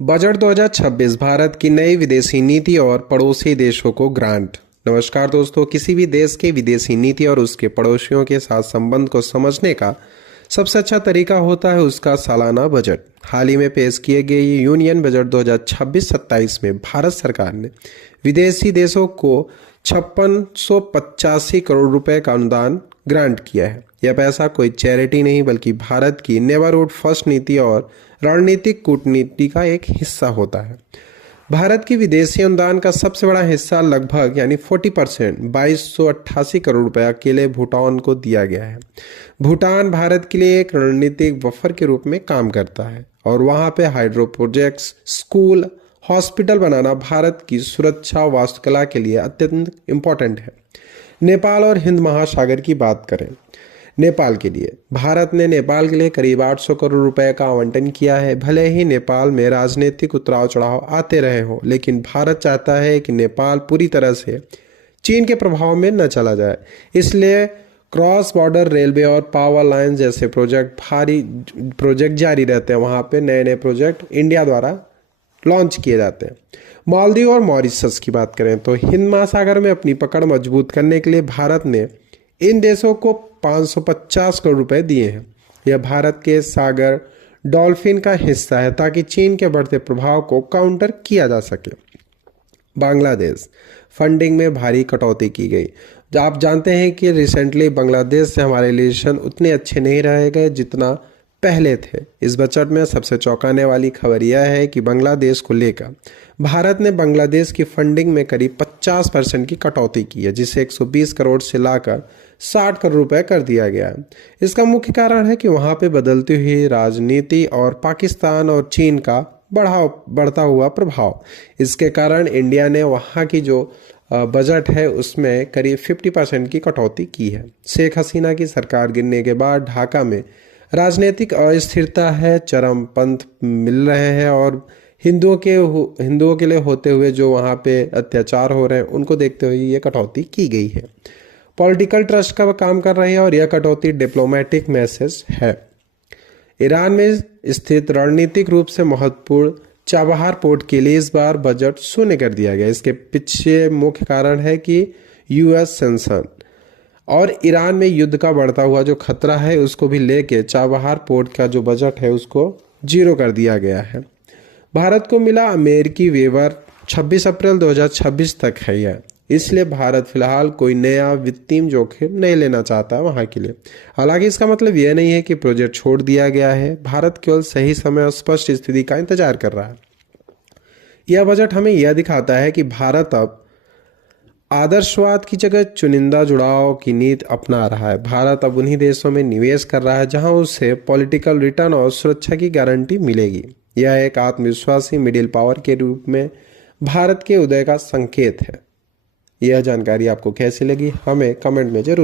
Budget 2026 Bharat की नई विदेशी नीति और पड़ोसी देशों को ग्रांट। नमस्कार दोस्तों, किसी भी देश की विदेशी नीति और उसके पड़ोसियों के साथ संबंध को समझने का सबसे अच्छा तरीका होता है उसका सालाना बजट। हाल ही में पेश किए गए यूनियन बजट 2026-27 में भारत सरकार ने विदेशी देशों को 5685 करोड़ रुपए का अनुदान ग्रांट किया है। यह पैसा कोई चैरिटी नहीं बल्कि भारत की नेबरहुड फर्स्ट नीति और रणनीतिक कूटनीति का एक हिस्सा होता है। भारत की विदेशी अनुदान का सबसे बड़ा हिस्सा लगभग यानी 40% 2288 करोड़ रुपए अकेले भूटान को दिया गया है। भूटान भारत के लिए एक रणनीतिक बफर के रूप में काम करता है और वहाँ पे हाइड्रो प्रोजेक्ट्स, स्कूल, हॉस्पिटल बनाना भारत की सुरक्षा वास्तुकला के लिए अत्यंत इम्पोर्टेंट है। नेपाल और हिंद महासागर की बात करें। नेपाल के लिए भारत ने नेपाल के लिए करीब 800 करोड़ रुपए का आवंटन किया है। भले ही नेपाल में राजनीतिक उतराव चढ़ाव आते रहे हों, लेकिन भारत चाहता है कि नेपाल पूरी तरह से चीन के प्रभाव में न चला जाए। इसलिए क्रॉस बॉर्डर रेलवे और पावर लाइन जैसे प्रोजेक्ट जारी रहते हैं। वहाँ पे नए नए प्रोजेक्ट इंडिया द्वारा लॉन्च किए जाते हैं। मालदीव और मॉरिशस की बात करें तो हिंद महासागर में अपनी पकड़ मजबूत करने के लिए भारत ने इन देशों को 550 करोड़ रुपए दिए हैं। यह भारत के सागर डॉल्फिन का हिस्सा है ताकि चीन के बढ़ते प्रभाव को काउंटर किया जा सके। बांग्लादेश फंडिंग में भारी कटौती की गई। आप जानते हैं कि रिसेंटली बांग्लादेश से हमारे रिलेशन उतने अच्छे नहीं रहे गए जितना पहले थे। इस बजट में सबसे चौंकाने वाली खबर यह है कि बांग्लादेश को लेकर भारत ने बांग्लादेश की फंडिंग में करीब 50% की कटौती की है, जिसे 120 करोड़ से लाकर 60 करोड़ रुपए कर दिया गया है। इसका मुख्य कारण है कि वहाँ पे बदलती हुई राजनीति और पाकिस्तान और चीन का बढ़ता हुआ प्रभाव। इसके कारण इंडिया ने वहाँ की जो बजट है उसमें करीब 50% की कटौती की है। शेख हसीना की सरकार गिरने के बाद ढाका में राजनीतिक अस्थिरता है, चरमपंथ मिल रहे हैं और हिंदुओं के लिए होते हुए जो वहाँ पे अत्याचार हो रहे हैं उनको देखते हुए ये कटौती की गई है। पॉलिटिकल ट्रस्ट का काम कर रहे हैं और यह कटौती डिप्लोमेटिक मैसेज है। ईरान में स्थित रणनीतिक रूप से महत्वपूर्ण चाबहार पोर्ट के लिए इस बार बजट शून्य कर दिया गया। इसके पीछे मुख्य कारण है कि यूएस सेंसन और ईरान में युद्ध का बढ़ता हुआ जो खतरा है उसको भी लेके चाबहार पोर्ट का जो बजट है उसको 0 कर दिया गया है। भारत को मिला अमेरिकी वेवर 26 अप्रैल 2026 तक है यह, इसलिए भारत फिलहाल कोई नया वित्तीय जोखिम नहीं लेना चाहता वहाँ के लिए। हालांकि इसका मतलब यह नहीं है कि प्रोजेक्ट छोड़ दिया गया है। भारत केवल सही समय और स्पष्ट स्थिति का इंतजार कर रहा है। यह बजट हमें यह दिखाता है कि भारत अब आदर्शवाद की जगह चुनिंदा जुड़ाव की नीति अपना रहा है। भारत अब उन्हीं देशों में निवेश कर रहा है जहां उसे पॉलिटिकल रिटर्न और सुरक्षा की गारंटी मिलेगी। यह एक आत्मविश्वासी मिडिल पावर के रूप में भारत के उदय का संकेत है। यह जानकारी आपको कैसी लगी हमें कमेंट में जरूर